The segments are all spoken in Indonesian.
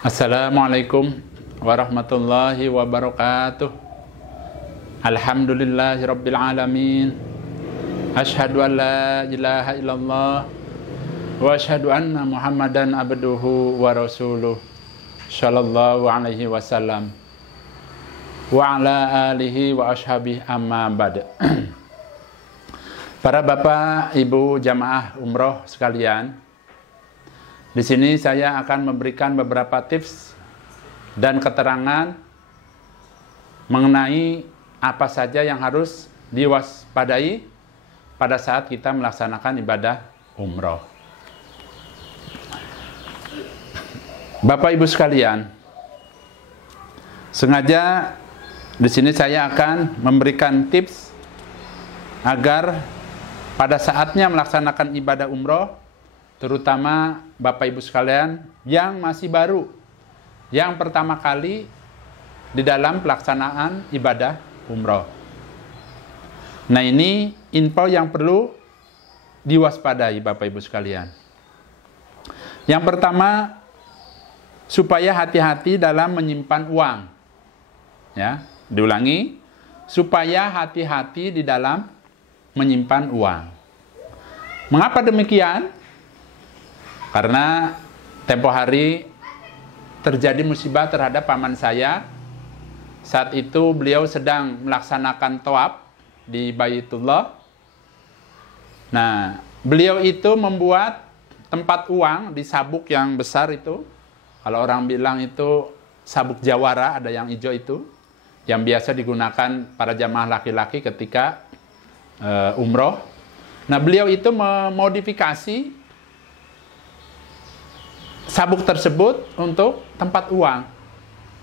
Assalamualaikum warahmatullahi wabarakatuh. Alhamdulillahirabbil alamin. Asyhadu an la ilaha illallah wa asyhadu anna Muhammadan abduhu wa rasuluh sallallahu alaihi wasallam wa ala alihi wa ashabihi amma ba'd. Para bapak, ibu jamaah umroh sekalian, di sini saya akan memberikan beberapa tips dan keterangan mengenai apa saja yang harus diwaspadai pada saat kita melaksanakan ibadah umroh. Bapak Ibu sekalian, sengaja di sini saya akan memberikan tips agar pada saatnya melaksanakan ibadah umroh, terutama Bapak Ibu sekalian yang masih baru, yang pertama kali di dalam pelaksanaan ibadah umroh. Nah, ini info yang perlu diwaspadai Bapak Ibu sekalian. Yang pertama, supaya hati-hati dalam menyimpan uang. Ya, diulangi, supaya hati-hati di dalam menyimpan uang. Mengapa demikian? Karena tempo hari terjadi musibah terhadap paman saya. Saat itu beliau sedang melaksanakan tawaf di Baitullah. Nah, beliau itu membuat tempat uang di sabuk yang besar itu. Kalau orang bilang itu sabuk jawara, ada yang hijau itu, yang biasa digunakan para jamaah laki-laki ketika umroh. Nah, beliau itu memodifikasi sabuk tersebut untuk tempat uang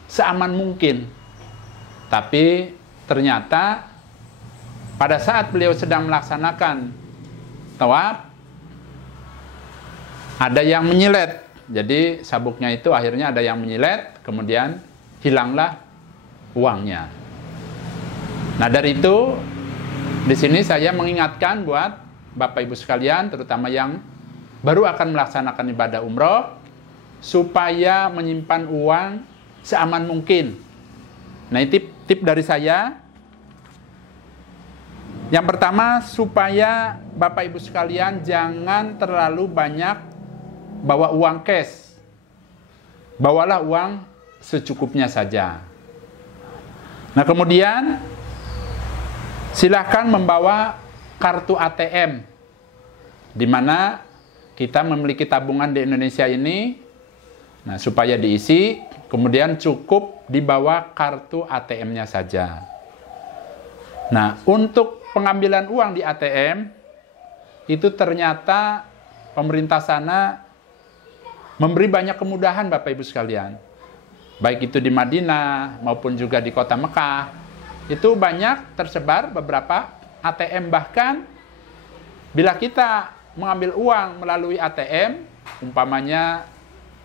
seaman mungkin. Tapi ternyata pada saat beliau sedang melaksanakan tawaf, ada yang menyilet. Jadi sabuknya itu akhirnya ada yang menyilet, kemudian hilanglah uangnya. Nah, dari itu di sini saya mengingatkan buat Bapak Ibu sekalian, terutama yang baru akan melaksanakan ibadah umroh, supaya menyimpan uang seaman mungkin. Nah, ini tip dari saya. Yang pertama, supaya Bapak Ibu sekalian jangan terlalu banyak bawa uang cash. Bawalah uang secukupnya saja. Nah, kemudian silahkan membawa kartu ATM, di mana kita memiliki tabungan di Indonesia ini. Nah, supaya diisi, kemudian cukup dibawa kartu ATM-nya saja. Nah, untuk pengambilan uang di ATM, itu ternyata pemerintah sana memberi banyak kemudahan Bapak Ibu sekalian. Baik itu di Madinah maupun juga di kota Mekah. Itu banyak tersebar beberapa ATM. Bahkan bila kita mengambil uang melalui ATM, umpamanya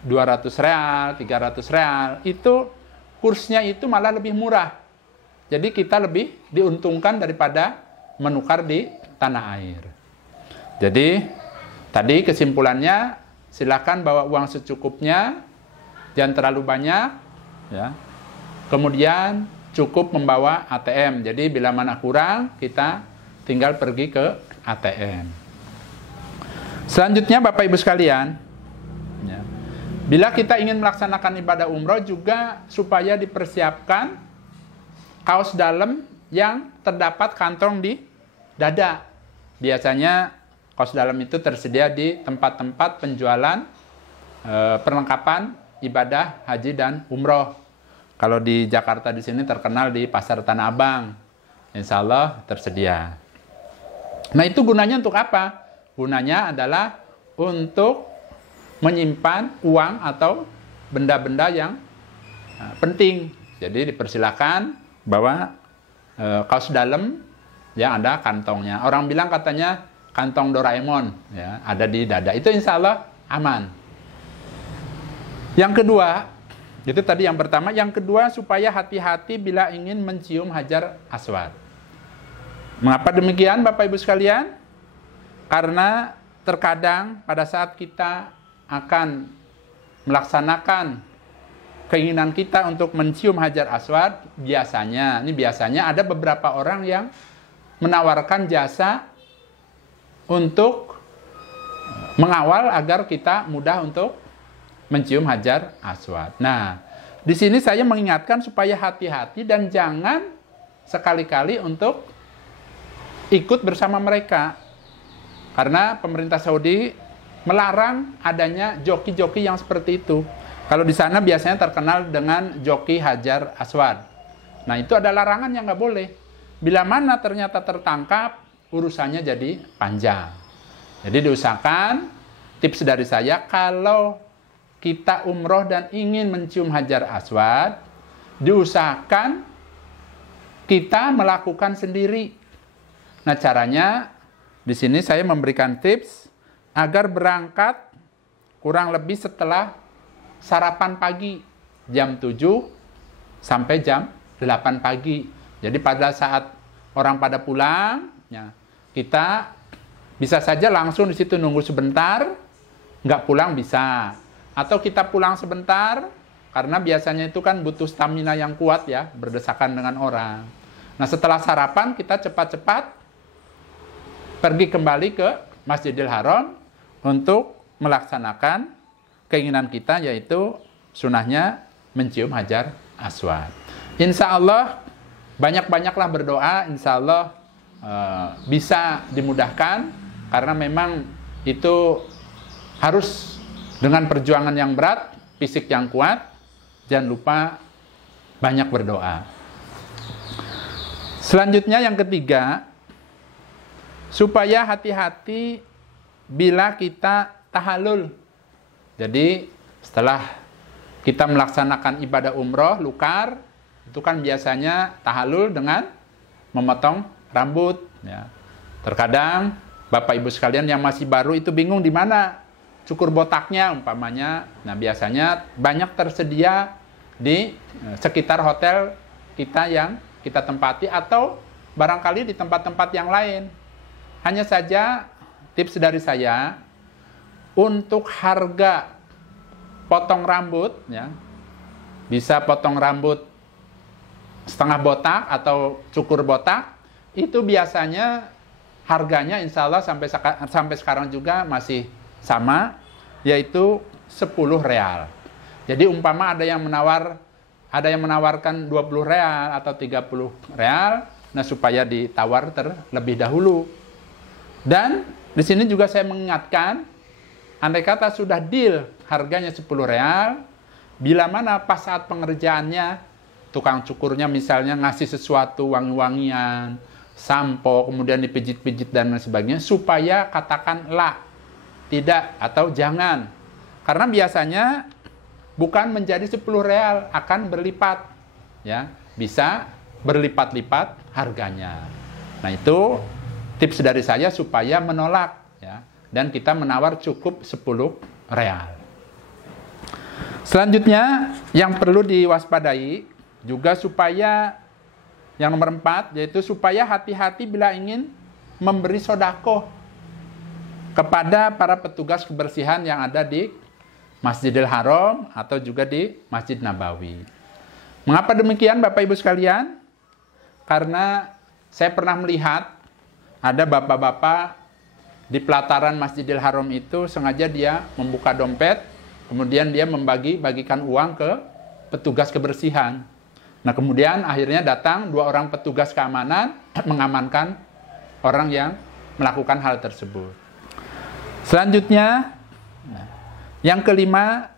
200 real, 300 real, itu kursnya itu malah lebih murah. Jadi kita lebih diuntungkan daripada menukar di tanah air. Jadi tadi kesimpulannya, silakan bawa uang secukupnya, jangan terlalu banyak, ya. Kemudian cukup membawa ATM. Jadi bila mana kurang, kita tinggal pergi ke ATM. Selanjutnya Bapak Ibu sekalian, ya, bila kita ingin melaksanakan ibadah umroh juga supaya dipersiapkan kaos dalam yang terdapat kantong di dada. Biasanya kaos dalam itu tersedia di tempat-tempat penjualan perlengkapan ibadah haji dan umroh. Kalau di Jakarta di sini terkenal di Pasar Tanah Abang. Insya Allah tersedia. Nah, itu gunanya untuk apa? Gunanya adalah untuk menyimpan uang atau benda-benda yang penting. Jadi dipersilakan bawa kaos dalam yang ada kantongnya. Orang bilang katanya kantong Doraemon, ya, ada di dada. Itu insya Allah aman. Yang kedua, itu tadi yang pertama. Yang kedua, supaya hati-hati bila ingin mencium Hajar Aswad. Mengapa demikian Bapak Ibu sekalian? Karena terkadang pada saat kita akan melaksanakan keinginan kita untuk mencium Hajar Aswad, biasanya ada beberapa orang yang menawarkan jasa untuk mengawal agar kita mudah untuk mencium Hajar Aswad. Nah, di sini saya mengingatkan supaya hati-hati dan jangan sekali-kali untuk ikut bersama mereka. Karena pemerintah Saudi melarang adanya joki-joki yang seperti itu. Kalau di sana biasanya terkenal dengan joki Hajar Aswad. Nah, itu ada larangan yang nggak boleh. Bila mana ternyata tertangkap, urusannya jadi panjang. Jadi diusahakan, tips dari saya, kalau kita umroh dan ingin mencium Hajar Aswad, diusahakan kita melakukan sendiri. Nah, caranya di sini saya memberikan tips agar berangkat kurang lebih setelah sarapan pagi jam 7 sampai jam 8 pagi. Jadi pada saat orang pada pulang, ya, kita bisa saja langsung di situ nunggu sebentar, nggak pulang bisa. Atau kita pulang sebentar, karena biasanya itu kan butuh stamina yang kuat ya, berdesakan dengan orang. Nah, setelah sarapan kita cepat-cepat pergi kembali ke Masjidil Haram untuk melaksanakan keinginan kita, yaitu sunahnya mencium Hajar Aswad. Insya Allah, banyak-banyaklah berdoa, insya Allah bisa dimudahkan, karena memang itu harus dengan perjuangan yang berat, fisik yang kuat. Jangan lupa banyak berdoa. Selanjutnya yang ketiga, supaya hati-hati bila kita tahallul. Jadi setelah kita melaksanakan ibadah umroh, lukar, itu kan biasanya tahallul dengan memotong rambut. Ya. Terkadang Bapak Ibu sekalian yang masih baru itu bingung di mana cukur botaknya umpamanya. Nah, biasanya banyak tersedia di sekitar hotel kita yang kita tempati atau barangkali di tempat-tempat yang lain. Hanya saja tips dari saya, untuk harga potong rambut, ya, bisa potong rambut setengah botak atau cukur botak, itu biasanya harganya insya Allah sampai sekarang juga masih sama, yaitu 10 real. Jadi umpama ada yang menawarkan 20 real atau 30 real, nah supaya ditawar terlebih dahulu. Dan di sini juga saya mengingatkan, andai kata sudah deal harganya 10 real, bila mana pas saat pengerjaannya, tukang cukurnya misalnya ngasih sesuatu wangi-wangian, sampo, kemudian dipijit-pijit dan lain sebagainya, supaya katakan la, tidak, atau jangan. Karena biasanya bukan menjadi 10 real, akan berlipat. Ya, bisa berlipat-lipat harganya. Nah, itu tips dari saya supaya menolak, ya, dan kita menawar cukup 10 real. Selanjutnya yang perlu diwaspadai juga supaya yang nomor 4, yaitu supaya hati-hati bila ingin memberi sodako kepada para petugas kebersihan yang ada di Masjidil Haram atau juga di Masjid Nabawi. Mengapa demikian Bapak Ibu sekalian? Karena saya pernah melihat ada bapak-bapak di pelataran Masjidil Haram itu sengaja dia membuka dompet, kemudian dia bagikan uang ke petugas kebersihan. Nah, kemudian akhirnya datang 2 orang petugas keamanan mengamankan orang yang melakukan hal tersebut. Selanjutnya, yang kelima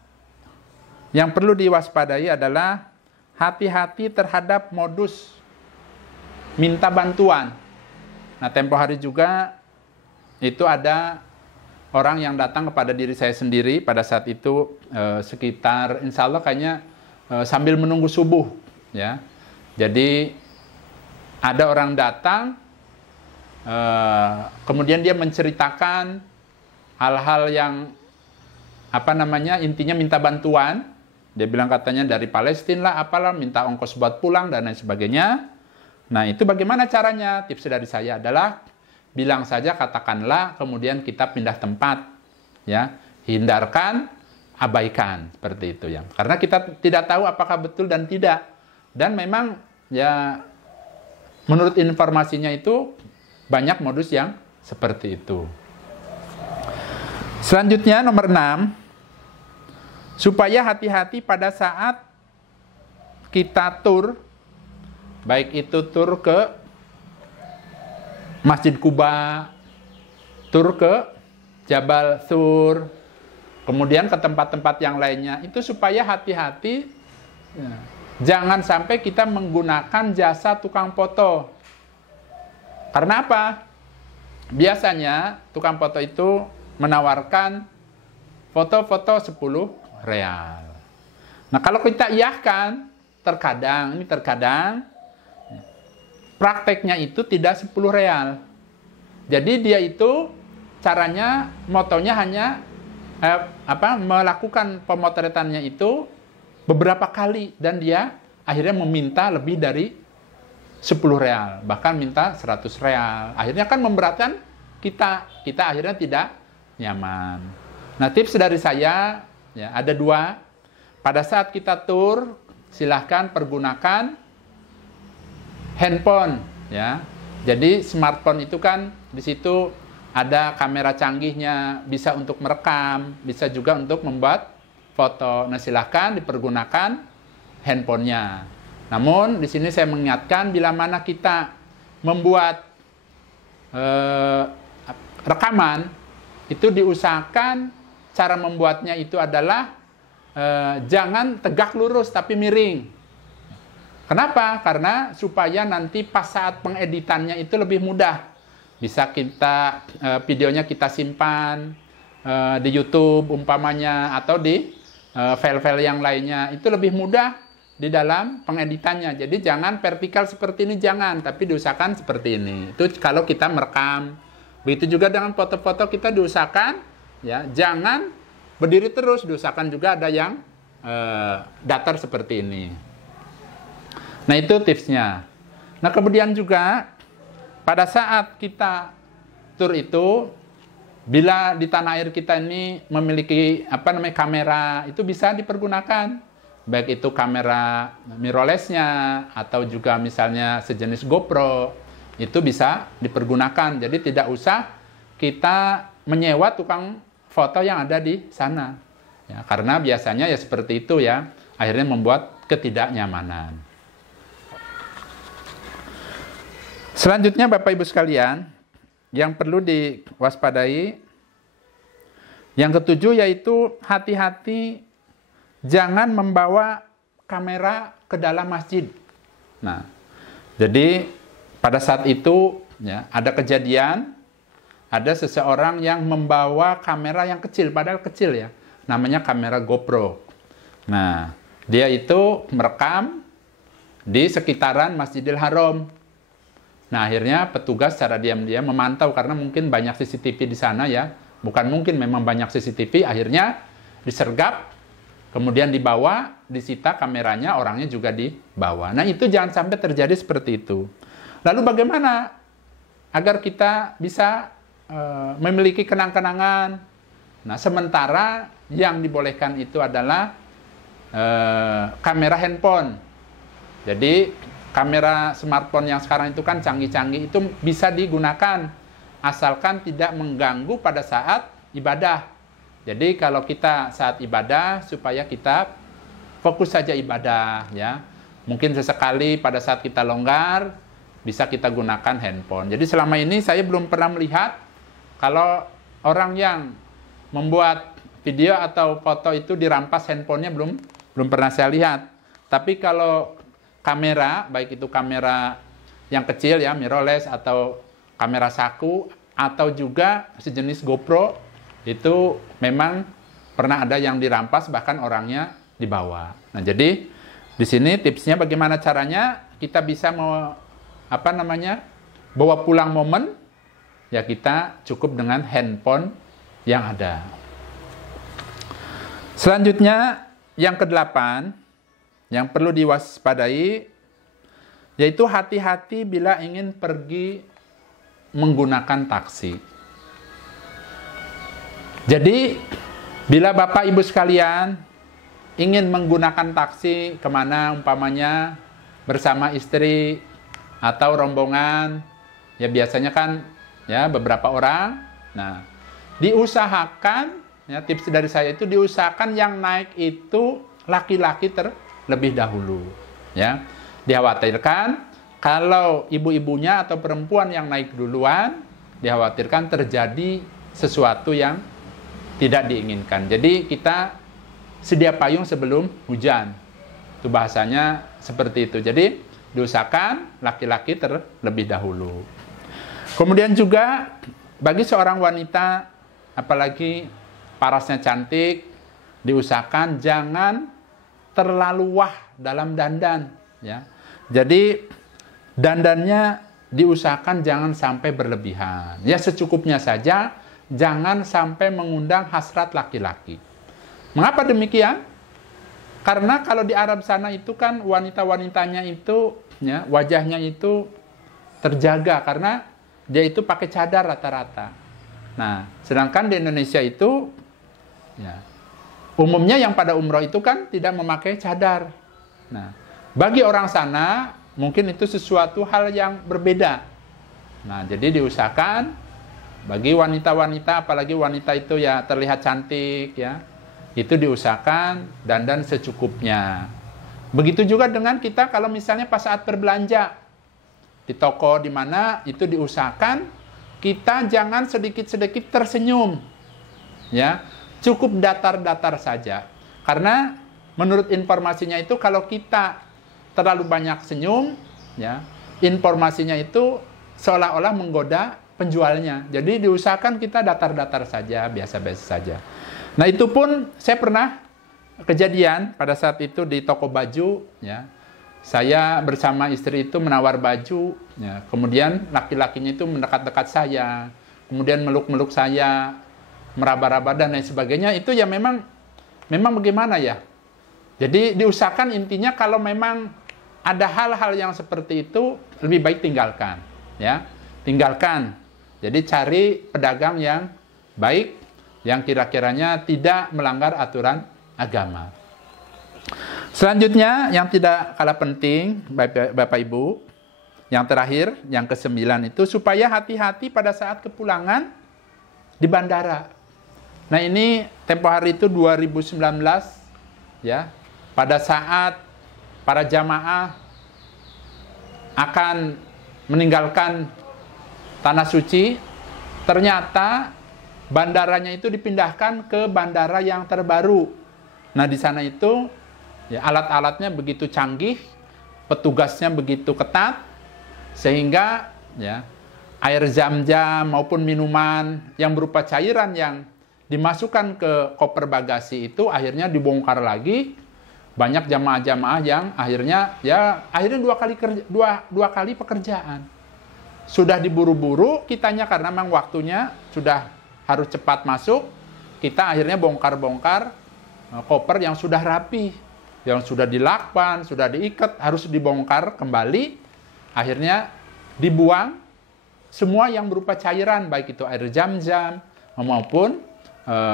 yang perlu diwaspadai adalah hati-hati terhadap modus minta bantuan. Nah, tempo hari juga itu ada orang yang datang kepada diri saya sendiri pada saat itu sekitar insya Allah kayaknya sambil menunggu subuh, ya. Jadi ada orang datang, kemudian dia menceritakan hal-hal yang intinya minta bantuan. Dia bilang katanya dari Palestina lah, apalah, minta ongkos buat pulang dan lain sebagainya. Nah, itu bagaimana caranya? Tips dari saya adalah bilang saja, katakanlah, kemudian kita pindah tempat, ya. Hindarkan abaikan seperti itu ya. Karena kita tidak tahu apakah betul dan tidak. Dan memang ya menurut informasinya itu banyak modus yang seperti itu. Selanjutnya nomor 6, supaya hati-hati pada saat kita tur, baik itu tur ke Masjid Kuba, tur ke Jabal Sur, kemudian ke tempat-tempat yang lainnya, itu supaya hati-hati ya. Jangan sampai kita menggunakan jasa tukang foto. Karena apa? Biasanya tukang foto itu menawarkan foto-foto 10 real. Nah, kalau kita iyahkan, terkadang prakteknya itu tidak 10 real. Jadi dia itu caranya motonya hanya melakukan pemotretannya itu beberapa kali, dan dia akhirnya meminta lebih dari 10 real, bahkan minta 100 real. Akhirnya kan memberatkan kita akhirnya tidak nyaman. Nah, tips dari saya ya ada 2. Pada saat kita tur, silahkan pergunakan handphone ya. Jadi smartphone itu kan di situ ada kamera canggihnya, bisa untuk merekam, bisa juga untuk membuat foto. Nah, silahkan dipergunakan handphonenya. Namun di sini saya mengingatkan, bila mana kita membuat rekaman, itu diusahakan cara membuatnya itu adalah jangan tegak lurus tapi miring. Kenapa? Karena supaya nanti pas saat pengeditannya itu lebih mudah. Bisa kita videonya kita simpan di YouTube umpamanya, atau di file-file yang lainnya, itu lebih mudah di dalam pengeditannya. Jadi jangan vertikal seperti ini, jangan, tapi diusahakan seperti ini. Itu kalau kita merekam. Begitu juga dengan foto-foto, kita diusahakan ya jangan berdiri terus, diusahakan juga ada yang datar seperti ini. Nah, itu tipsnya. Nah, kemudian juga pada saat kita tur itu, bila di tanah air kita ini memiliki kamera, itu bisa dipergunakan. Baik itu kamera mirrorless-nya atau juga misalnya sejenis GoPro, itu bisa dipergunakan. Jadi tidak usah kita menyewa tukang foto yang ada di sana. Ya, karena biasanya ya seperti itu ya, akhirnya membuat ketidaknyamanan. Selanjutnya Bapak Ibu sekalian, yang perlu diwaspadai, yang ketujuh yaitu hati-hati jangan membawa kamera ke dalam masjid. Nah, jadi pada saat itu ya, ada kejadian, ada seseorang yang membawa kamera yang kecil, padahal kecil ya, namanya kamera GoPro. Nah, dia itu merekam di sekitaran Masjidil Haram. Nah, akhirnya petugas secara diam-diam memantau, karena mungkin banyak CCTV di sana ya. Bukan mungkin, memang banyak CCTV. Akhirnya disergap, kemudian dibawa, disita kameranya, orangnya juga dibawa. Nah, itu jangan sampai terjadi seperti itu. Lalu bagaimana agar kita bisa memiliki kenang-kenangan? Nah, sementara yang dibolehkan itu adalah kamera handphone. Jadi kamera smartphone yang sekarang itu kan canggih-canggih, itu bisa digunakan asalkan tidak mengganggu pada saat ibadah. Jadi kalau kita saat ibadah, supaya kita fokus saja ibadah ya. Mungkin sesekali pada saat kita longgar bisa kita gunakan handphone. Jadi selama ini saya belum pernah melihat kalau orang yang membuat video atau foto itu dirampas handphonenya, belum pernah saya lihat. Tapi kalau kamera, baik itu kamera yang kecil ya, mirrorless, atau kamera saku, atau juga sejenis GoPro, itu memang pernah ada yang dirampas, bahkan orangnya dibawa. Nah, jadi di sini tipsnya bagaimana caranya kita bisa bawa pulang momen, ya kita cukup dengan handphone yang ada. Selanjutnya, yang ke-8, yang perlu diwaspadai, yaitu hati-hati bila ingin pergi menggunakan taksi. Jadi, Bila Bapak Ibu sekalian ingin menggunakan taksi kemana umpamanya bersama istri atau rombongan, ya biasanya kan ya beberapa orang. Nah, diusahakan, ya tips dari saya itu diusahakan yang naik itu laki-laki terlebih dahulu. Ya, dikhawatirkan kalau ibu-ibunya atau perempuan yang naik duluan, dikhawatirkan terjadi sesuatu yang tidak diinginkan. Jadi kita sedia payung sebelum hujan. Itu bahasanya seperti itu. Jadi diusahakan laki-laki terlebih dahulu. Kemudian juga bagi seorang wanita, apalagi parasnya cantik, diusahakan jangan terlalu wah dalam dandan. Ya. Jadi dandannya diusahakan jangan sampai berlebihan. Ya secukupnya saja, jangan sampai mengundang hasrat laki-laki. Mengapa demikian? Karena kalau di Arab sana itu kan wanita-wanitanya itu, ya, wajahnya itu terjaga karena dia itu pakai cadar rata-rata. Nah, sedangkan di Indonesia itu, ya, umumnya yang pada umroh itu kan tidak memakai cadar. Nah, bagi orang sana mungkin itu sesuatu hal yang berbeda. Nah, jadi diusahakan bagi wanita-wanita, apalagi wanita itu ya terlihat cantik, ya, itu diusahakan dandan secukupnya. Begitu juga dengan kita kalau misalnya pas saat berbelanja di toko di mana itu diusahakan kita jangan sedikit-sedikit tersenyum, ya, cukup datar-datar saja. Karena menurut informasinya itu kalau kita terlalu banyak senyum, ya, informasinya itu seolah-olah menggoda penjualnya. Jadi diusahakan kita datar-datar saja, biasa-biasa saja. Nah, itu pun saya pernah kejadian pada saat itu di toko baju, ya. Saya bersama istri itu menawar baju, ya. Kemudian laki-lakinya itu mendekat-dekat saya, kemudian meluk-meluk saya, meraba-raba dan lain sebagainya. Itu ya memang bagaimana ya? Jadi diusahakan intinya kalau memang ada hal-hal yang seperti itu lebih baik tinggalkan, ya. Tinggalkan. Jadi cari pedagang yang baik, yang kira-kiranya tidak melanggar aturan agama. Selanjutnya, yang tidak kalah penting, Bapak Ibu, yang terakhir, yang ke-9 itu, supaya hati-hati pada saat kepulangan di bandara. Nah, ini tempo hari itu 2019, ya, pada saat para jamaah akan meninggalkan Tanah Suci, ternyata bandaranya itu dipindahkan ke bandara yang terbaru. Nah, di sana itu ya, alat-alatnya begitu canggih, petugasnya begitu ketat, sehingga ya, air zam-zam maupun minuman yang berupa cairan yang dimasukkan ke koper bagasi itu akhirnya dibongkar lagi. Banyak jamaah-jamaah yang akhirnya dua kali pekerjaan. Sudah diburu-buru kitanya karena memang waktunya sudah harus cepat masuk, kita akhirnya bongkar-bongkar koper yang sudah rapi, yang sudah dilakban, sudah diikat, harus dibongkar kembali, akhirnya dibuang semua yang berupa cairan, baik itu air zam-zam maupun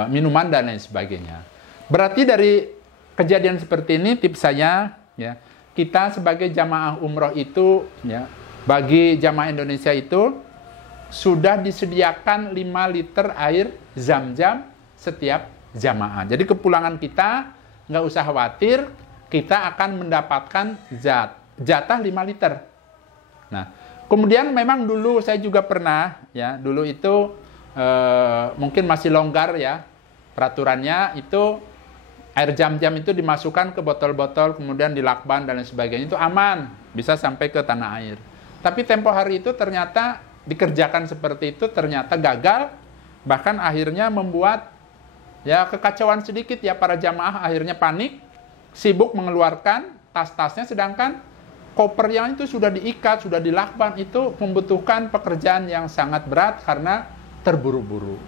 minuman dan lain sebagainya. Berarti dari kejadian seperti ini tips saya, ya, kita sebagai jamaah umroh itu, ya, bagi jamaah Indonesia itu sudah disediakan 5 liter air zam-zam setiap jamaah. Jadi kepulangan kita nggak usah khawatir, kita akan mendapatkan jatah 5 liter. Nah, kemudian memang dulu saya juga pernah, ya, dulu itu mungkin masih longgar ya peraturannya, itu air zam-zam itu dimasukkan ke botol-botol, kemudian dilakban dan lain sebagainya, itu aman, bisa sampai ke tanah air. Tapi tempo hari itu ternyata dikerjakan seperti itu, ternyata gagal, bahkan akhirnya membuat ya kekacauan sedikit ya, para jamaah akhirnya panik, sibuk mengeluarkan tas-tasnya, sedangkan koper yang itu sudah diikat, sudah dilakban, itu membutuhkan pekerjaan yang sangat berat karena terburu-buru.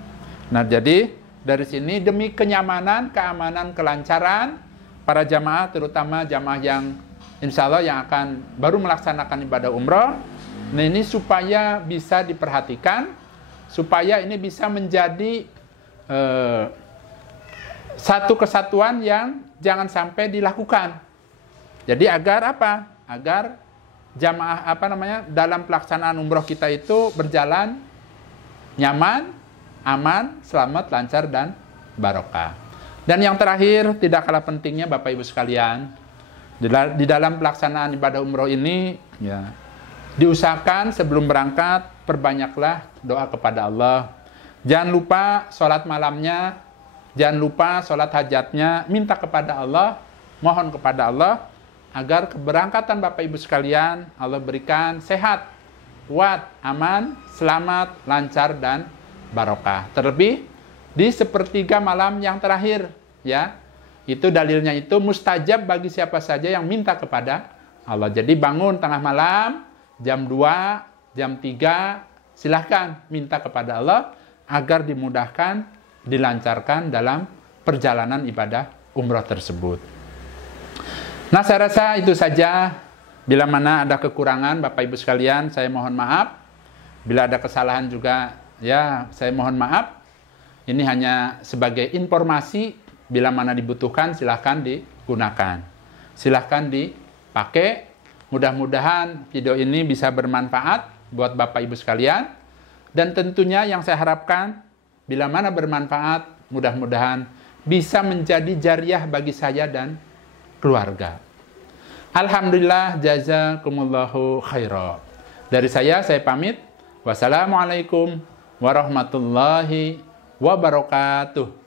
Nah, jadi dari sini demi kenyamanan, keamanan, kelancaran para jamaah, terutama jamaah yang insya Allah yang akan baru melaksanakan ibadah umroh, nah ini supaya bisa diperhatikan, supaya ini bisa menjadi satu kesatuan yang jangan sampai dilakukan. Jadi agar apa? Agar jamaah dalam pelaksanaan umroh kita itu berjalan nyaman, aman, selamat, lancar, dan barokah. Dan yang terakhir, tidak kalah pentingnya Bapak Ibu sekalian, di dalam pelaksanaan ibadah umroh ini, ya, diusahakan sebelum berangkat, perbanyaklah doa kepada Allah. Jangan lupa sholat malamnya, jangan lupa sholat hajatnya, minta kepada Allah, mohon kepada Allah, agar keberangkatan Bapak Ibu sekalian, Allah berikan sehat, kuat, aman, selamat, lancar, dan barokah. Terlebih di sepertiga malam yang terakhir, ya, itu dalilnya itu mustajab bagi siapa saja yang minta kepada Allah. Jadi bangun tengah malam, jam 2, jam 3, silahkan minta kepada Allah agar dimudahkan, dilancarkan dalam perjalanan ibadah umrah tersebut. Nah, saya rasa itu saja. Bila mana ada kekurangan, Bapak Ibu sekalian, saya mohon maaf. Bila ada kesalahan juga, ya, saya mohon maaf. Ini hanya sebagai informasi, bila mana dibutuhkan silahkan digunakan. Silahkan dipakai. Mudah-mudahan video ini bisa bermanfaat buat Bapak Ibu sekalian. Dan tentunya yang saya harapkan, bila mana bermanfaat, mudah-mudahan bisa menjadi jariah bagi saya dan keluarga. Alhamdulillah, jazakumullahu khairan. Dari saya pamit. Wassalamualaikum warahmatullahi wabarakatuh.